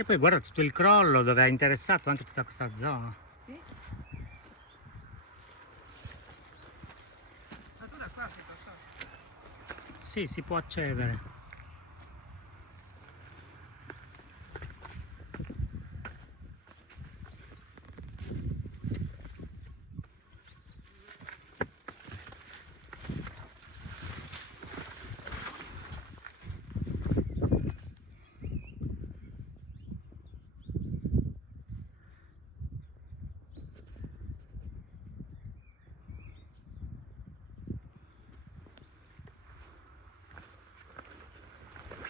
Che poi guarda tutto il crollo dove ha interessato anche tutta questa zona. Sì. Ma tu da qua sei passato? Sì, si può accedere.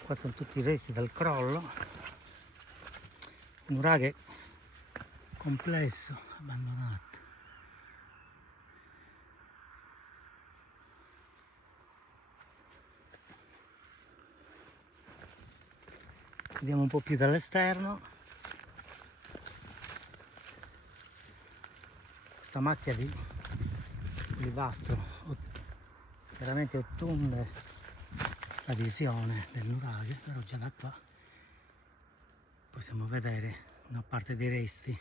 Qua sono tutti i resti del crollo, un nuraghe complesso, abbandonato. Vediamo un po' più dall'esterno. Questa macchia di olivastro veramente ottunde la visione del nuraghe, però già da qua possiamo vedere una parte dei resti